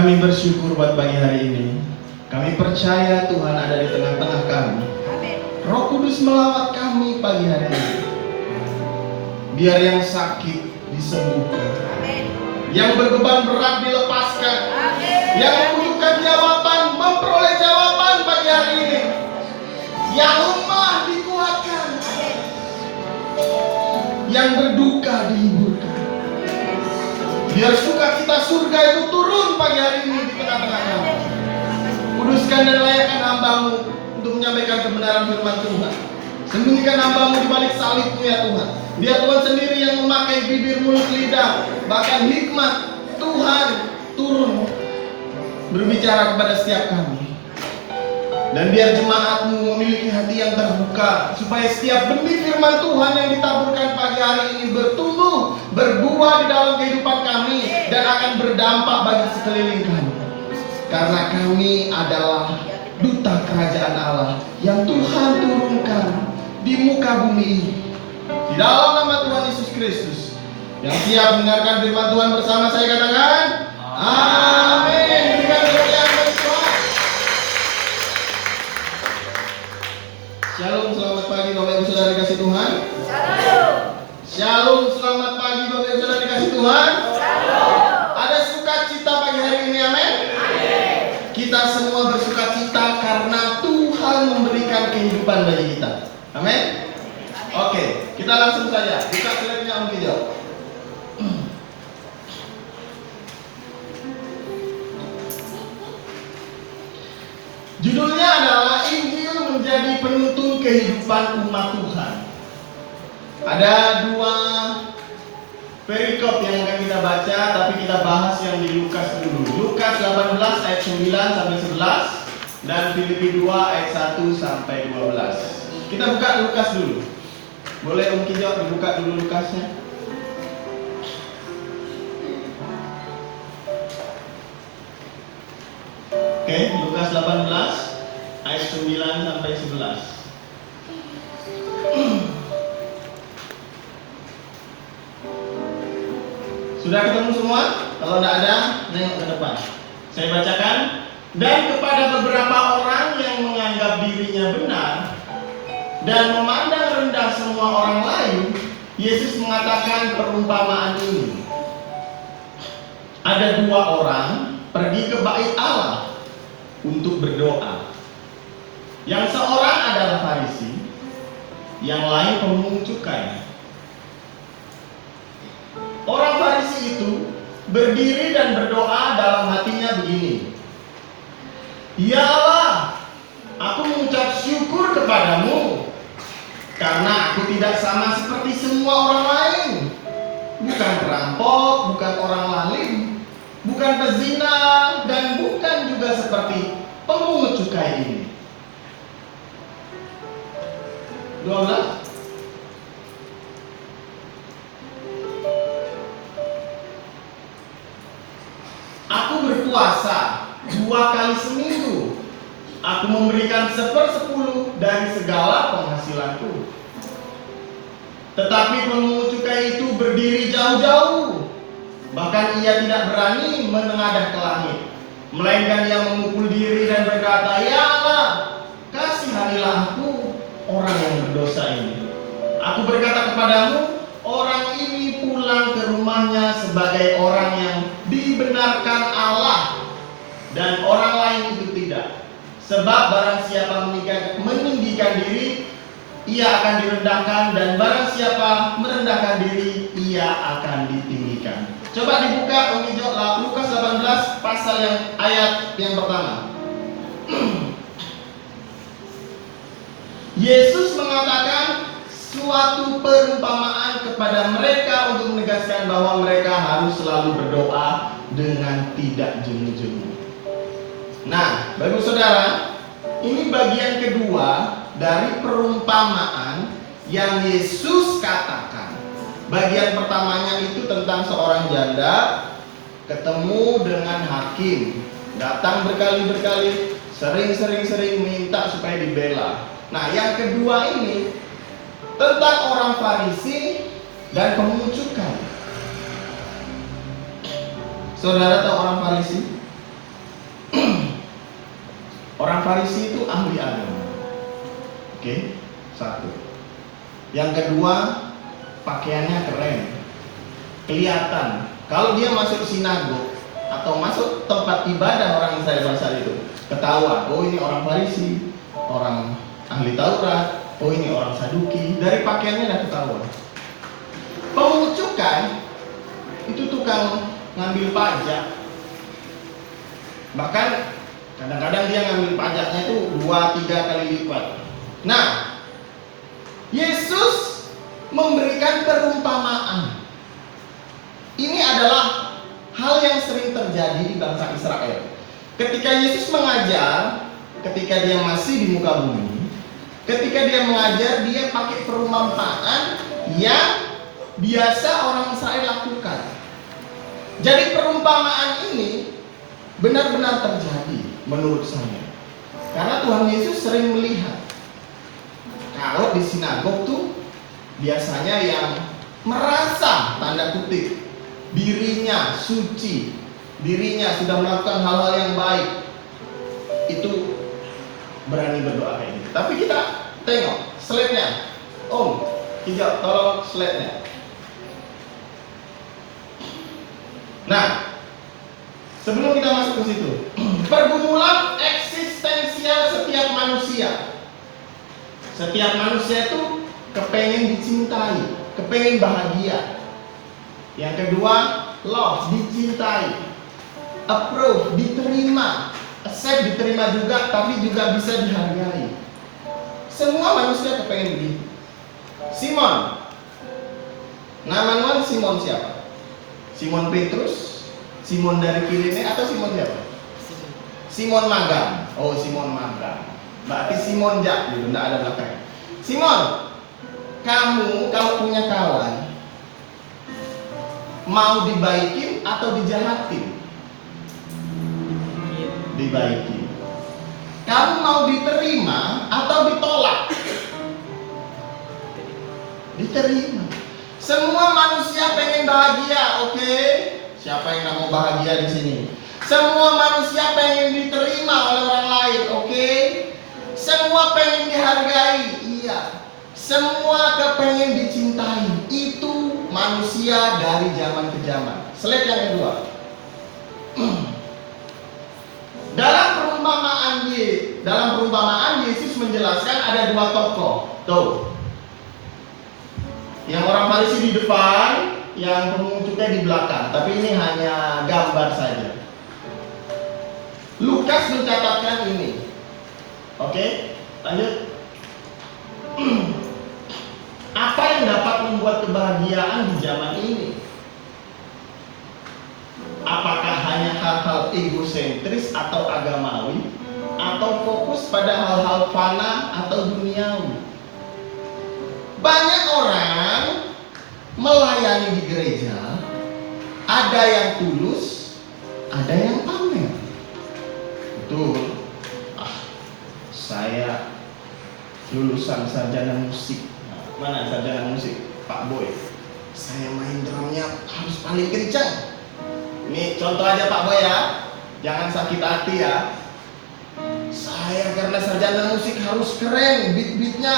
Kami bersyukur buat pagi hari ini. Kami percaya Tuhan ada di tengah-tengah kami. Roh Kudus melawat kami pagi hari ini. Biar yang sakit disembuhkan, yang berbeban berat dilepaskan, yang membutuhkan jawaban memperoleh jawaban pagi hari ini, yang lemah dikuatkan, yang berduka dihiburkan. Biar sukacita surga itu turun pagi hari ini di tengah-tengah kami. Kuduskan dan layakkan hamba-Mu untuk menyampaikan kebenaran firman Tuhan. Sembunyikan hamba-Mu di balik salib-Mu ya Tuhan. Biar Tuhan sendiri yang memakai bibir, mulut, lidah, bahkan hikmat Tuhan turun berbicara kepada setiap kami. Dan biar jemaat-Mu memiliki hati yang terbuka, supaya setiap benih firman Tuhan yang ditaburkan pagi hari ini bertumbuh, berbuah di dalam kehidupan kami, dan akan berdampak bagi sekeliling kami. Karena kami adalah duta kerajaan Allah yang Tuhan turunkan di muka bumi ini. Di dalam nama Tuhan Yesus Kristus. Yang siap mendengarkan firman Tuhan bersama saya katakan amin. Berikan kemuliaan bagi Tuhan. Shalom, selamat pagi Bapak Ibu Saudara dikasih Tuhan. Shalom. Shalom, selamat pagi Bapak Ibu Saudara dikasih Tuhan. Shalom. Ada sukacita pagi hari ini, amin. Amin. Kita semua bersukacita karena Tuhan memberikan kehidupan bagi kita. Amin. Oke, kita langsung saja buka slide-nya Om Kijo. Judulnya adalah Injil menjadi penuntun kehidupan umat Tuhan. Ada dua perikop yang akan kita baca, tapi kita bahas yang di Lukas dulu. Lukas 18 ayat 9 sampai 11 dan Filipi 2 ayat 1 sampai 12. Kita buka Lukas dulu. Boleh Om Kijo dibuka dulu Lukasnya. Oke, Lukas 18 ayat 9 sampai 11. Sudah ketemu semua? Kalau tidak ada, nengok ke depan. Saya bacakan. Dan kepada beberapa orang yang menganggap dirinya benar dan memandang rendah semua orang lain, Yesus mengatakan perumpamaan ini. Ada dua orang pergi ke bait Allah untuk berdoa. Yang seorang adalah Farisi, yang lain pemungut cukai. Orang Farisi itu berdiri dan berdoa dalam hatinya begini. Ya Allah, aku mengucap syukur kepadamu karena aku tidak sama seperti semua orang lain. Bukan perampok, bukan orang lalim, bukan pezina, dan bukan juga seperti pemungut cukai ini. 12. Aku berpuasa 2 kali seminggu. Aku memberikan 1/10 dari segala penghasilanku. Tetapi pemungut cukai itu berdiri jauh-jauh. Bahkan ia tidak berani menengadah ke langit, melainkan ia memukul diri dan berkata, Ya Allah, kasihanilah aku, orang yang berdosa ini. Aku berkata kepadamu, orang ini pulang ke rumahnya sebagai orang yang dibenarkan Allah, dan orang lain itu tidak. Sebab barang siapa meninggikan diri, ia akan direndahkan, dan barang siapa merendahkan diri, ia akan ditinggikan. Coba dibuka Om Ijo, Lukas 18 pasal yang ayat yang pertama. Yesus mengatakan suatu perumpamaan kepada mereka untuk menegaskan bahwa mereka harus selalu berdoa dengan tidak jemu-jemu. Nah, Bapak Saudara, ini bagian kedua dari perumpamaan yang Yesus katakan. Bagian pertamanya itu tentang seorang janda ketemu dengan hakim, datang berkali-berkali, sering minta supaya dibela. Nah, yang kedua ini tentang orang Farisi dan pemungut cukai. Saudara tahu orang Farisi? Orang Farisi itu ahli agama. Oke, satu. Yang kedua, pakaiannya keren, kelihatan. Kalau dia masuk sinagog atau masuk tempat ibadah orang Israel bahasa itu, ketahuan. Oh, ini orang Farisi, orang ahli Taurat. Oh, ini orang Saduki. Dari pakaiannya udah ketahuan. Pemungut cukai itu tukang ngambil pajak. Bahkan kadang-kadang dia ngambil pajaknya itu 2-3 kali lipat. Nah, Yesus memberikan perumpamaan. Ini adalah hal yang sering terjadi di bangsa Israel. Ketika Yesus mengajar, ketika dia masih di muka bumi, ketika dia mengajar, dia pakai perumpamaan yang biasa orang Israel lakukan. Jadi perumpamaan ini benar-benar terjadi menurut saya. Karena Tuhan Yesus sering melihat kalau di sinagog tuh biasanya yang merasa tanda kutip dirinya suci, dirinya sudah melakukan hal-hal yang baik, itu berani berdoa kayak gitu. Tapi kita tengok slide-nya. Om, hijau, tolong slide-nya. Nah, sebelum kita masuk ke situ, pergumulan eksistensial setiap manusia. Setiap manusia itu kepengen dicintai, kepengen bahagia. Yang kedua, love, dicintai. Approve, diterima. Accept, diterima juga, tapi juga bisa dihargai. Semua manusia kepengen begitu. Simon, nama Simon siapa? Simon Petrus, Simon dari Kirene, atau Simon siapa? Simon Magang. Oh, Simon Magang. Berarti Simon Jak, tidak ada belakang. Simon, kamu kalau punya kawan, mau dibaikin atau dijahatin? Dibaikin. Kamu mau diterima atau ditolak? diterima. Semua manusia pengen bahagia, oke? Siapa yang nggak mau bahagia di sini? Semua manusia pengen diterima oleh orang lain, oke? Semua pengen dihargai, iya. Semua kepengen dicintai. Itu manusia dari zaman ke zaman. Slide yang kedua. Dalam perumpamaan Yesus menjelaskan ada dua tokoh. Tuh. Yang orang Farisi di depan, yang pengungcutnya di belakang. Tapi ini hanya gambar saja. Lukas mencatatkan ini. Oke, lanjut. Apa yang dapat membuat kebahagiaan di zaman ini? Apakah hanya hal-hal egosentris atau agamawi, atau fokus pada hal-hal fana atau duniawi? Banyak orang melayani di gereja, ada yang tulus, ada yang pamer. Betul. Saya lulusan sarjana musik. Mana sarjana musik? Pak Boy. Saya main drumnya harus paling kencang. Ini contoh aja Pak Boy ya. Jangan sakit hati ya. Saya karena sarjana musik harus keren, beat-beatnya.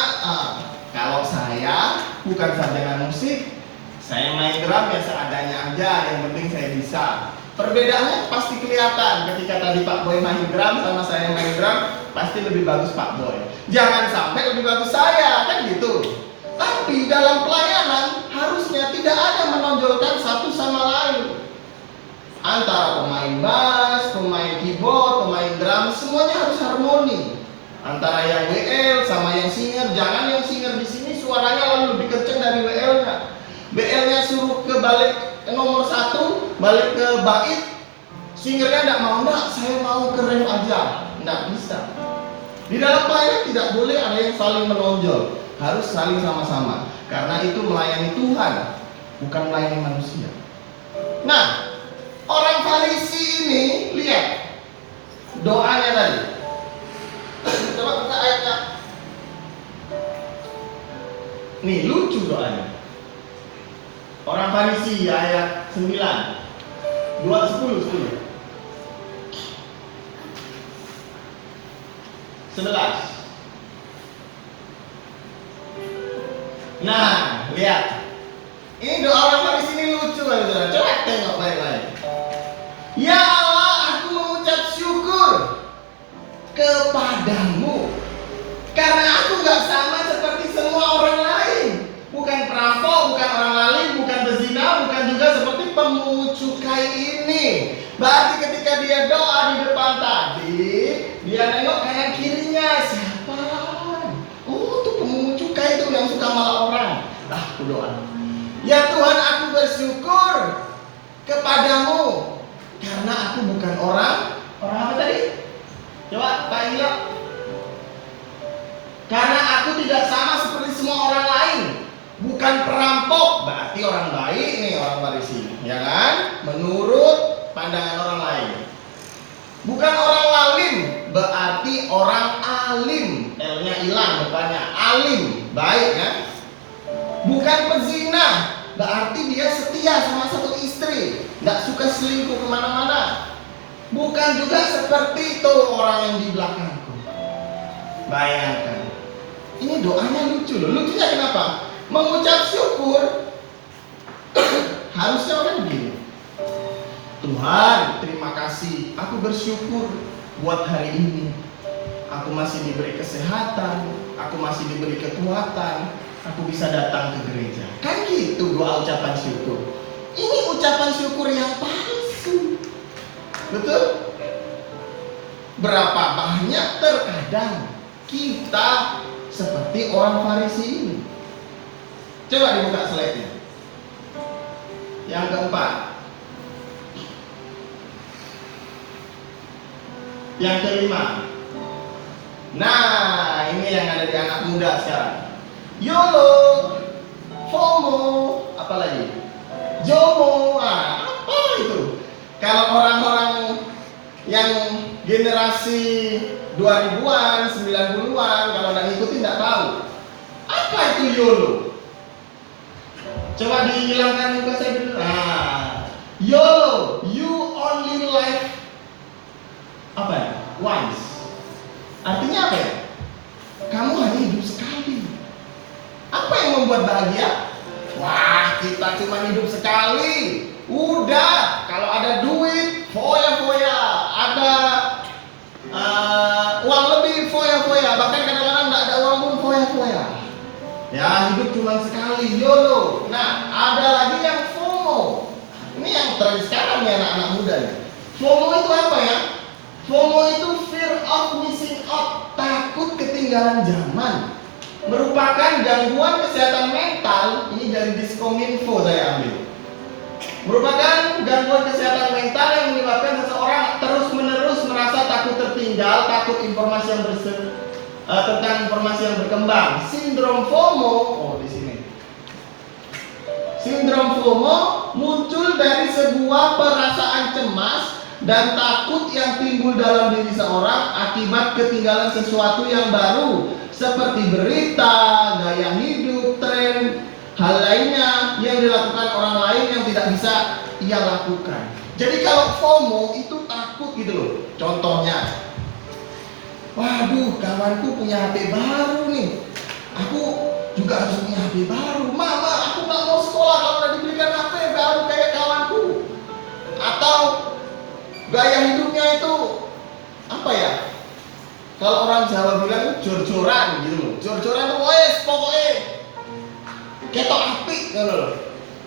Kalau saya bukan sarjana musik, saya main drum ya seadanya aja. Yang penting saya bisa. Perbedaannya pasti kelihatan ketika tadi Pak Boy main drum sama saya main drum, pasti lebih bagus Pak Boy. Jangan sampai lebih bagus saya, kan gitu. Tapi dalam pelayanan harusnya tidak ada menonjolkan satu sama lain. Antara pemain bass, pemain keyboard, pemain drum, semuanya harus harmoni. Antara yang WL sama yang singer. Jangan yang singer di sini suaranya lalu lebih kenceng dari WL-nya. WL-nya suruh ke balik nomor 1, balik ke bait, singernya enggak mau, enggak, saya mau keren aja. Enggak bisa. Di dalam pelayanan tidak boleh ada yang saling menonjol, harus saling sama-sama. Karena itu melayani Tuhan, bukan melayani manusia. Nah, orang Farisi ini, lihat doanya tadi. Coba buka ayatnya. Nih, lucu doanya. Orang Farisi ayat 9. 10. 11. Nah, lihat. Ini doa orang Farisi ini lucu, saudara. Coba tengok baik-baik. Ya Allah, aku mengucap syukur kepadamu karena aku gak sama seperti semua orang lain. Bukan perampok, bukan orang lain, bukan pezina, bukan juga seperti pemungut cukai ini. Berarti ketika dia doa di depan tadi, dia nengok kanan kirinya. Siapa? Oh, tuh pemungut cukai itu yang suka malah orang. Aku doa. Ya Tuhan, aku bersyukur kepadamu karena aku bukan orang apa tadi? Coba Pak Ilo. Karena aku tidak sama seperti semua orang lain. Bukan perampok, berarti orang baik nih orang Farisi, ya kan? Menurut pandangan orang lain. Bukan orang lalim, berarti orang alim. L-nya hilang depannya. Alim, baik kan? Bukan pezina, berarti dia setia sama satu istri, nggak suka selingkuh kemana-mana. Bukan juga seperti itu orang yang di belakangku. Bayangkan. Ini doanya lucu loh. Lucunya kenapa? Mengucap syukur harusnya orang begini. Tuhan, terima kasih. Aku bersyukur buat hari ini. Aku masih diberi kesehatan, aku masih diberi kekuatan, aku bisa datang ke gereja. Kan gitu doa ucapan syukur. Ini ucapan syukur yang palsu. Betul? Berapa banyak terkadang kita seperti orang Farisi ini. Coba dibuka slide-nya. Yang keempat. Yang kelima. Nah, ini yang ada di anak muda sekarang. YOLO, FOMO, apa lagi? JOMO, apa itu? Kalau orang-orang yang generasi 2000-an, 90-an, kalau nggak ngikutin nggak tahu. Apa itu YOLO? Coba dihilangkan muka saya dulu. Nah, YOLO, you only live apa ya? Once. Artinya apa ya? Kamu hanya hidup sekali. Apa yang membuat bahagia? Wah, kita cuma hidup sekali. Udah, kalau ada duit, foya-foya. Ada uang lebih, foya-foya. Bahkan kadang-kadang nggak ada uang pun foya-foya. Ya, hidup cuma sekali, YOLO. Nah, ada lagi yang FOMO. Ini yang tren sekarang nih anak-anak muda nih. FOMO itu apa ya? FOMO itu fear of missing out, takut ketinggalan zaman. Merupakan gangguan kesehatan mental, ini dari Diskominfo saya ambil. Merupakan gangguan kesehatan mental yang menyebabkan seseorang terus-menerus merasa takut tertinggal, takut informasi yang tentang informasi yang berkembang. Sindrom FOMO, di sini. Sindrom FOMO muncul dari sebuah perasaan cemas dan takut yang timbul dalam diri seorang akibat ketinggalan sesuatu yang baru, seperti berita, gaya hidup, tren, hal lainnya yang dilakukan orang lain yang tidak bisa ia lakukan. Jadi kalau FOMO itu takut gitu loh. Contohnya, waduh, kawanku punya HP baru nih. Aku juga harus punya HP baru. Mama, aku nggak mau sekolah kalau udah dibelikan HP baru kayak kawanku. Atau gaya hidupnya itu apa ya? Kalau orang Jawa bilang jor-joran gitu loh. Jor-joran itu wes pokoknya ketok apik gitu loh.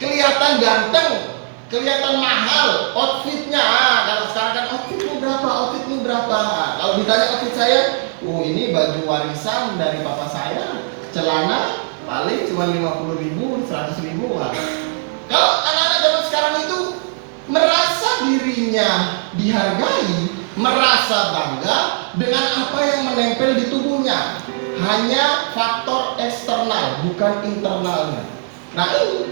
Kelihatan ganteng, kelihatan mahal outfitnya. Kalau sekarang kan outfitmu berapa? Kalau ditanya outfit saya, ini baju warisan dari papa saya, celana paling cuma 50.000, 100.000. Kalau anak-anak zaman sekarang itu merasa dirinya dihargai, merasa bangga dengan apa yang menempel di tubuhnya, hanya faktor eksternal, bukan internalnya. Nah ini,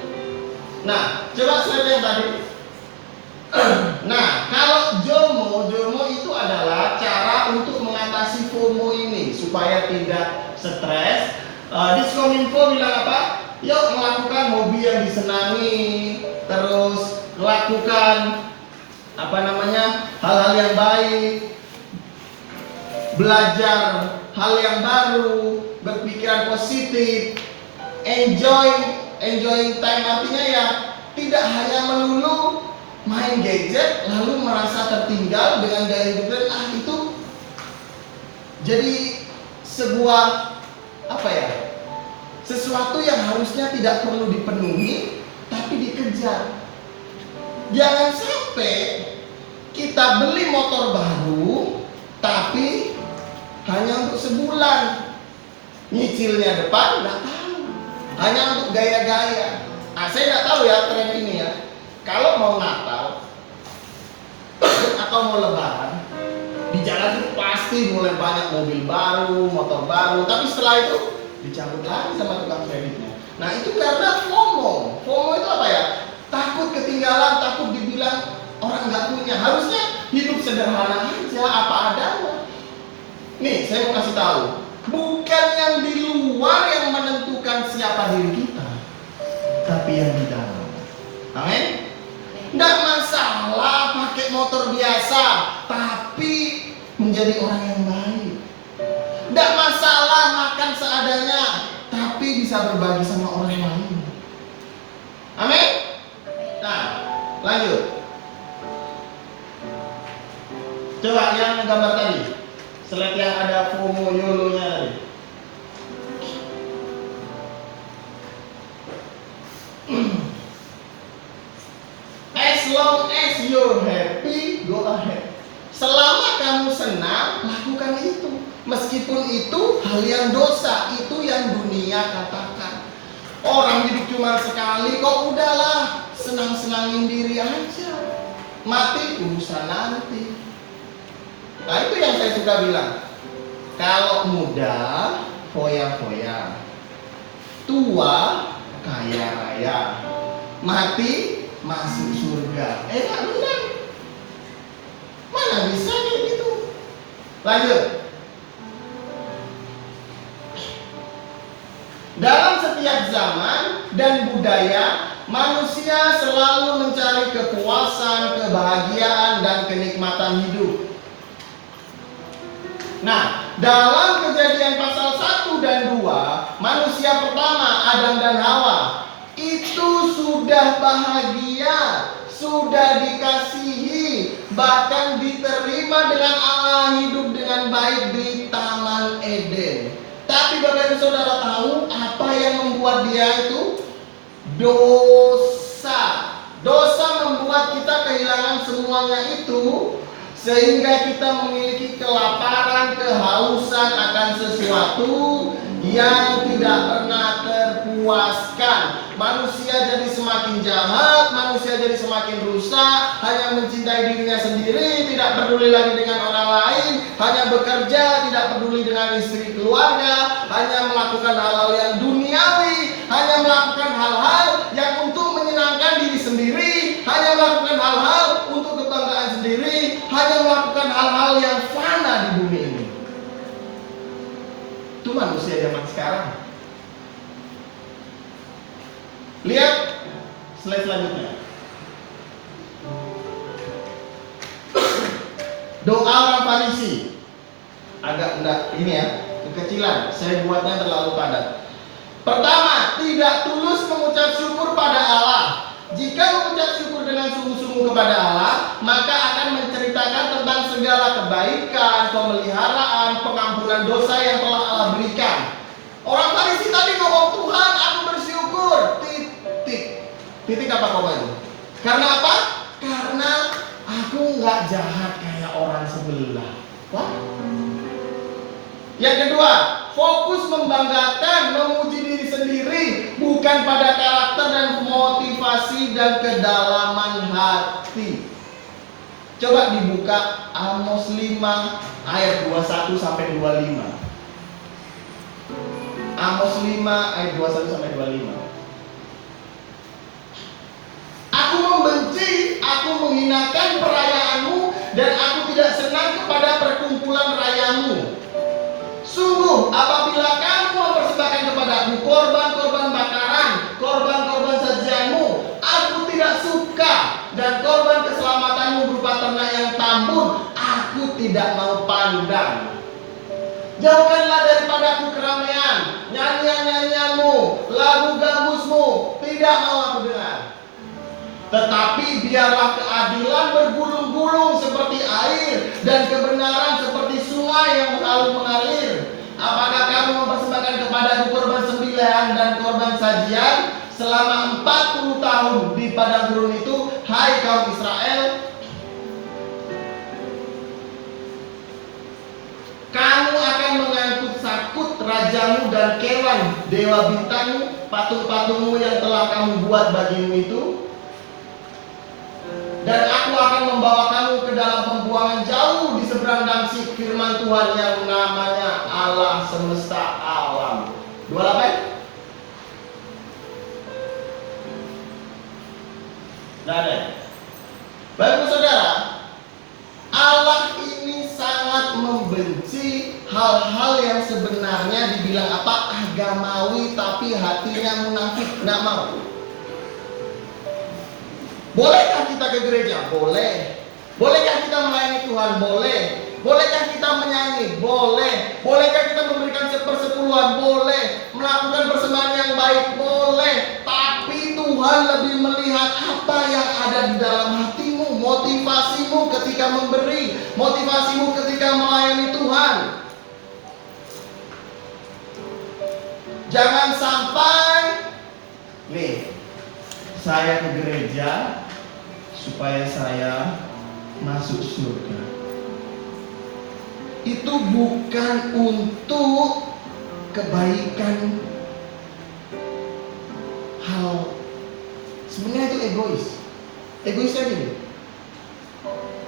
coba slide yang tadi. Nah, kalau JOMO itu adalah cara untuk mengatasi FOMO ini supaya tidak stres. Diskominfo bilang apa? Yuk melakukan hobi yang disenangi, terus melakukan hal-hal yang baik, belajar hal yang baru, berpikiran positif, enjoying time, artinya ya tidak hanya melulu main gadget lalu merasa tertinggal dengan gaya hidup itu jadi sebuah sesuatu yang harusnya tidak perlu dipenuhi tapi dikejar. Jangan sampai kita beli motor baru tapi hanya untuk sebulan, nyicilnya depan nggak tahu, hanya untuk gaya-gaya. Saya nggak tahu ya tren ini ya. Kalau mau Natal atau mau Lebaran, di jalan itu pasti mulai banyak mobil baru, motor baru, tapi setelah itu dicabut lagi sama tukang kreditnya. Nah itu karena FOMO. FOMO itu apa ya? Takut ketinggalan, takut dibilang orang nggak punya. Harusnya hidup sederhana aja, apa adanya. Nih, saya mau kasih tahu, bukan yang di luar yang menentukan siapa diri kita, tapi yang di dalam. Amin. Nggak masalah pakai motor biasa, tapi menjadi orang yang baik. Nggak masalah makan seadanya, tapi bisa berbagi sama orang lain. Amin. Nah, lanjut. Coba yang gambar tadi, slide yang ada FOMO YOLO-nya tadi. As long as you're happy, go ahead. Selama kamu senang, lakukan itu. Meskipun itu hal yang dosa, itu yang dunia katakan. Orang hidup cuma sekali, kok udahlah, senang-senangin diri aja. Mati urusan nanti. Nah itu yang saya suka bilang. Kalau muda, foya-foya. Tua, kaya raya. Mati, masuk surga. Enak benar. Mana bisa kayak gitu. Lanjut. Dalam setiap zaman dan budaya, manusia selalu mencari kepuasan, kebahagiaan, dan kenikmatan hidup. Nah, dalam Kejadian pasal 1 dan 2, manusia pertama, Adam dan Hawa, itu sudah bahagia, sudah dikasihi, bahkan diterima dengan Allah, hidup dengan baik di Taman Eden. Tapi Bapak Ibu Saudara tahu apa yang membuat dia itu? Dosa. Dosa membuat kita kehilangan semuanya itu, sehingga kita memiliki kelaparan, kehausan akan sesuatu yang tidak pernah terpuaskan. Manusia jadi semakin jahat, manusia jadi semakin rusak, hanya mencintai dirinya sendiri, tidak peduli lagi dengan orang lain, hanya bekerja, tidak peduli dengan istri keluarga, hanya melakukan hal-hal yang duniawi, hanya melakukan hal-hal yang untuk menyenangkan diri sendiri, hanya melakukan hal-hal untuk kebanggaan sendiri, hanya melakukan hal-hal yang fana di bumi ini. Itu manusia zaman sekarang. Lihat slide selanjutnya. Doa orang Farisi. Agak enggak ini ya, kekecilan. Saya buatnya terlalu padat. Pertama, tidak tulus mengucap syukur pada Allah. Jika mengucap syukur dengan sungguh-sungguh kepada Allah, maka akan menceritakan tentang segala kebaikan, pemeliharaan, pengampunan dosa yang telah Allah berikan. Orang Farisi tadi ngomong, Tuhan, aku bersyukur. Titik apa koma itu? Karena apa? Karena aku nggak jahat kayak orang sebelah. Wah. Yang kedua, fokus membanggakan, memuji diri sendiri, bukan pada karakter dan motivasi dan kedalaman hati. Coba dibuka Amos 5 ayat 21 sampai 25. Amos 5 ayat 21 sampai 25. Aku membenci, aku menghinakan perayaanmu, dan aku tidak senang kepada perkumpulan rayamu. Sungguh, apabila kamu mempersembahkan kepadaku korban-korban bakaran, korban-korban sajianmu, aku tidak suka, dan korban keselamatanmu berupa ternak yang tambun, aku tidak mau pandang. Jauhkanlah daripadaku keramaian, nyanyian-nyanyianmu, lagu gambusmu, tidak mau aku dengar. Tetapi biarlah keadilan bergulung-gulung seperti air, dan kebenaran seperti sungai yang selalu mengalir. Apakah kamu mempersembahkan kepadaku korban sembelihan dan korban sajian selama 40 tahun di padang gurun itu, hai kaum Israel? Kamu akan mengangkut sakut rajamu dan kewan dewa bintangmu, patung-patungmu yang telah kamu buat bagimu itu. Dan aku akan membawa kamu ke dalam pembuangan jauh di seberang Damsyik, firman Tuhan yang namanya Allah semesta alam. 28. Nggak ada. Bapak saudara, Allah ini sangat membenci hal-hal yang sebenarnya dibilang apa? Agamawi, tapi hatinya munafik, nggak mau. Bolehkah kita ke gereja? Boleh. Bolehkah kita melayani Tuhan? Boleh. Bolehkah kita menyanyi? Boleh. Bolehkah kita memberikan sepersepuluhan? Boleh. Melakukan persembahan yang baik? Boleh. Tapi Tuhan lebih melihat apa yang ada di dalam hatimu, motivasimu ketika memberi, motivasimu ketika melayani Tuhan. Jangan sampai nih, saya ke gereja supaya saya masuk surga. Itu bukan untuk kebaikan hal. Sebenarnya itu egois. Egoisnya gini.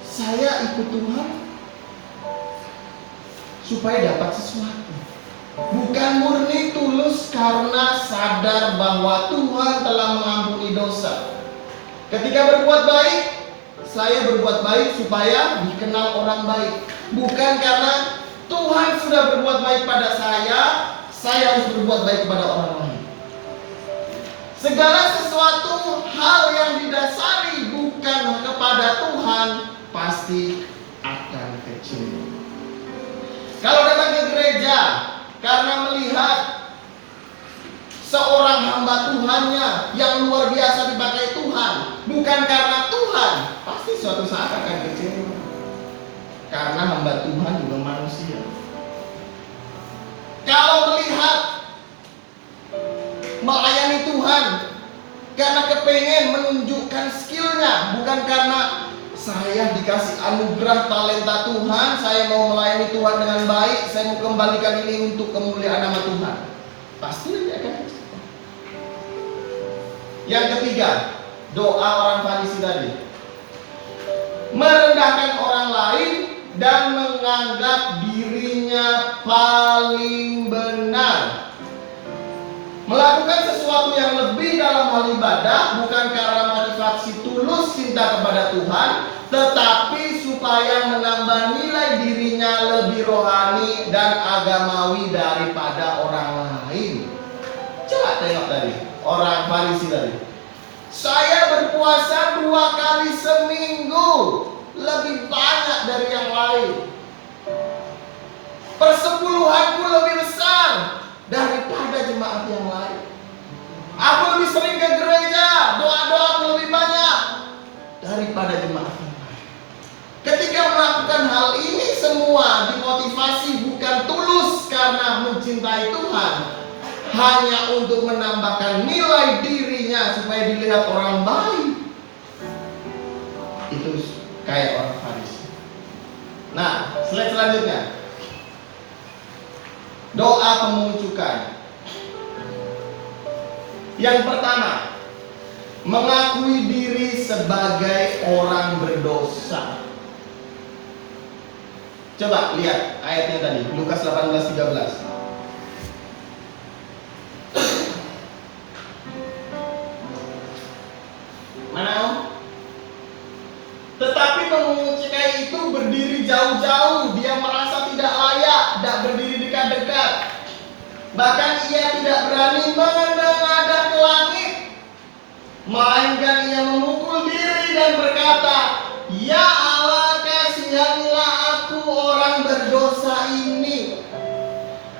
Saya ikut Tuhan supaya dapat sesuatu. Bukan murni tulus karena sadar bahwa Tuhan telah mengampuni dosa. Ketika berbuat baik, saya berbuat baik supaya dikenal orang baik. Bukan karena Tuhan sudah berbuat baik pada saya harus berbuat baik kepada orang lain. Segala sesuatu hal yang didasari bukan kepada Tuhan pasti akan kecewa. Kalau datang ke gereja karena melihat seorang hamba Tuhannya yang luar biasa dipakai Tuhan, bukan karena Tuhan, pasti suatu saat akan kecewa. Karena hamba Tuhan juga manusia. Kalau melihat melayani Tuhan karena kepengen menunjukkan skillnya, bukan karena saya dikasih anugerah talenta Tuhan, saya mau melayani Tuhan dengan baik, saya mau kembalikan ini untuk kemuliaan nama Tuhan, pasti nanti akan kecewa. Yang ketiga, doa orang Farisi tadi, merendahkan orang lain dan menganggap dirinya paling benar. Melakukan sesuatu yang lebih dalam hal ibadah bukan karena motivasi tulus cinta kepada Tuhan, tetapi supaya menambah nilai dirinya lebih rohani dan agamawi daripada orang lain. Coba tengok tadi, orang Farisi tadi. Saya berpuasa 2 kali seminggu, lebih banyak dari yang lain. Persepuluhanku lebih besar daripada jemaat yang lain. Aku lebih sering ke gereja, doa-doaku lebih banyak daripada jemaat yang lain. Ketika melakukan hal ini semua dimotivasi bukan tulus karena mencintai Tuhan, hanya untuk menambahkan nilai dirinya supaya dilihat orang baik. Itu kayak orang Farisi. Nah, slide selanjutnya. Doa pemungut cukai. Yang pertama, mengakui diri sebagai orang berdosa. Coba lihat ayatnya tadi, Lukas 18:13. Mana Om? Tetapi pemungut cukai itu berdiri jauh-jauh, dia merasa tidak layak, tidak berdiri dekat-dekat. Bahkan ia tidak berani menengadah ke langit, melainkan ia memukul diri dan berkata, "Ya Allah, kasihanilah aku orang berdosa ini."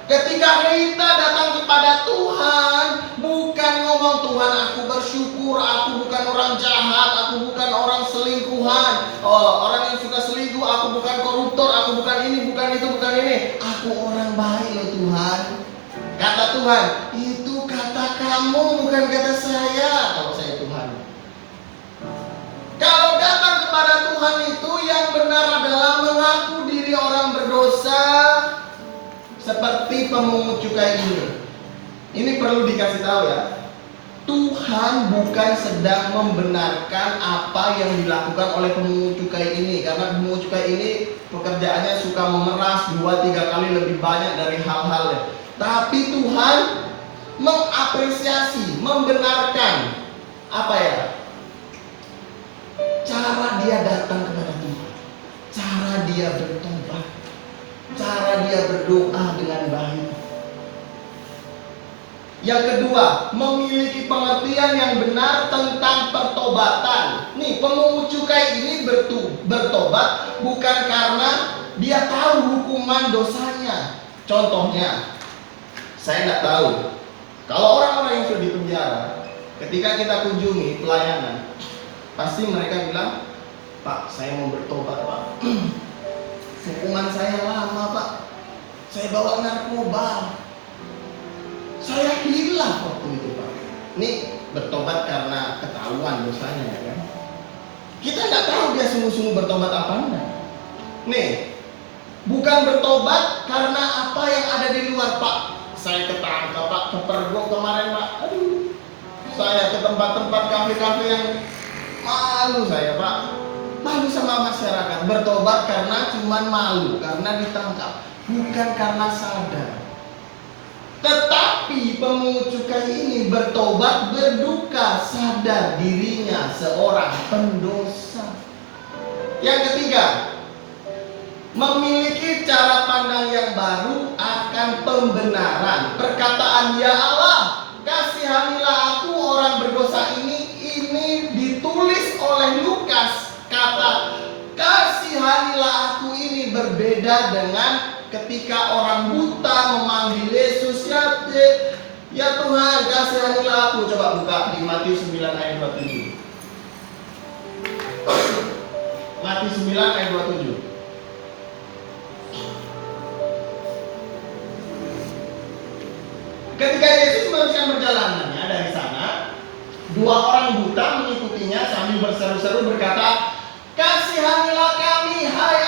Ketika kita datang kepada Tuhan, bukan ngomong, "Tuhan, aku bersyukur, aku bukan orang jahat, aku bukan orang selingkuhan, orang yang suka selingkuh, aku bukan koruptor, aku bukan ini, bukan itu, bukan ini. Aku orang baik loh Tuhan." Kata Tuhan, itu kata kamu, bukan kata saya. Kalau saya Tuhan. Kalau datang kepada Tuhan itu yang benar adalah mengaku diri orang berdosa, seperti pemungut cukai ini. Ini perlu dikasih tahu ya. Tuhan bukan sedang membenarkan apa yang dilakukan oleh pemungut cukai ini. Karena pemungut cukai ini pekerjaannya suka memeras 2-3 kali lebih banyak dari hal-halnya. Tapi Tuhan mengapresiasi, membenarkan apa ya? Cara dia datang kepada Tuhan, cara dia bertobat, cara dia berdoa dengan baik. Yang kedua, memiliki pengertian yang benar tentang pertobatan. Nih, pemungut cukai ini bertobat bukan karena dia tahu hukuman dosanya. Contohnya, saya tidak tahu. Kalau orang-orang yang sudah di penjara, ketika kita kunjungi pelayanan, pasti mereka bilang, "Pak, saya mau bertobat, Pak. Hukuman saya lama, Pak. Saya bawa narkoba. Saya hilang waktu itu, Pak." Ini bertobat karena ketahuan dosanya, ya kan? Kita nggak tahu dia sungguh-sungguh bertobat apa enggak. Nih, bukan bertobat karena apa yang ada di luar, Pak. Saya ketangkap, Pak, kepergok kemarin, Pak. Aduh, saya ke tempat-tempat kafe-kafe yang malu saya, Pak. Malu sama masyarakat. Bertobat karena cuman malu, karena ditangkap, bukan karena sadar. Tetapi pemungut cukai ini bertobat berduka, sadar dirinya seorang pendosa. Yang ketiga, memiliki cara pandang yang baru akan pembenaran. Perkataan, "Ya Allah, kasihanilah aku orang berbeda dengan ketika orang buta memanggil Yesus, ya Tuhan kasihanilah aku. Coba buka di Matius 9 ayat 27. Matius 9 ayat 27. Ketika Yesus meneruskan perjalanannya dari sana, dua orang buta mengikutinya sambil berseru-seru berkata,